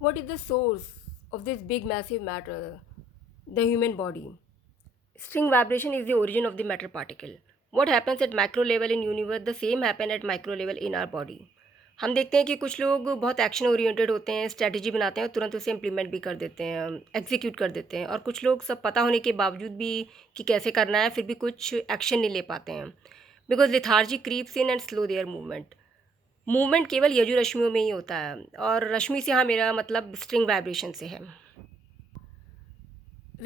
What is the source of this big massive matter, the human body? String vibration is the origin of the matter particle. What happens at macro level in universe, the same happen at micro level in our body. हम देखते हैं कि कुछ लोग बहुत action oriented होते हैं, strategy बनाते हैं और तुरंत उसे इम्प्लीमेंट भी कर देते हैं, एग्जीक्यूट कर देते हैं, और कुछ लोग सब पता होने के बावजूद भी कि कैसे करना है फिर भी कुछ एक्शन नहीं ले पाते हैं, because lethargy creeps in and slow there movement. Movement केवल यजु रश्मियों में ही होता है, और रश्मि से हाँ मेरा मतलब स्ट्रिंग वाइब्रेशन से है।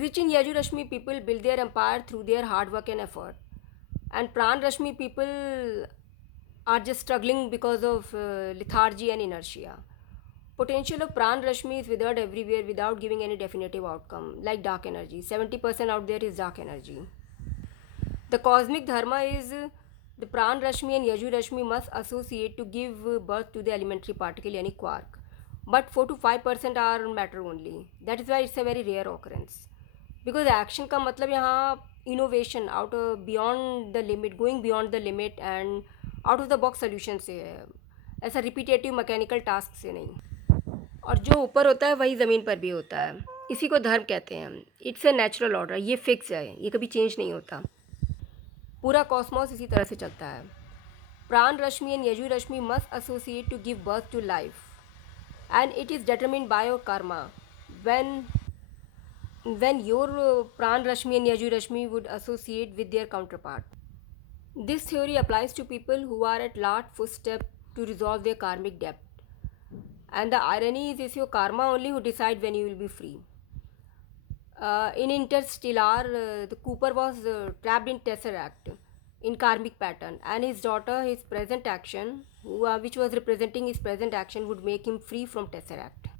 Rich in Yaju Rashmi people build their empire through their hard work and effort. And Pran Rashmi people are just struggling because of lethargy and inertia. Potential of Pran Rashmi is withered everywhere without giving any definitive outcome, like dark energy. 70% out there is dark energy. The cosmic dharma is the Pran Rashmi and Yaju Rashmi must associate to give birth to the elementary particle, yani quark. But 4 to 5% are matter only. That is why it's a very rare occurrence. Because action का मतलब यहाँ innovation out beyond the limit, going beyond the limit and out of the box solution से है, ऐसा repetitive mechanical task से नहीं। और जो ऊपर होता है वही ज़मीन पर भी होता है, इसी को धर्म कहते हैं। इट्स ए नेचुरल ऑर्डर, ये फिक्स है, ये कभी चेंज नहीं होता। पूरा कॉस्मॉस इसी तरह से चलता है। प्राण रश्मि एंड यजु रश्मि must associate to give birth to life, and it is determined by your karma. When your Pran Rashmi and Yaju Rashmi would associate with their counterpart. This theory applies to people who are at last footstep to resolve their karmic debt. And the irony is it's your karma only who decide when you will be free. In Interstellar, the Cooper was trapped in Tesseract in karmic pattern, and his daughter, his present action, which was representing his present action, would make him free from Tesseract.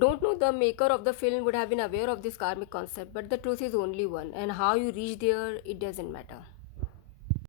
Don't know, the maker of the film would have been aware of this karmic concept, but the truth is only one, and how you reach there, it doesn't matter.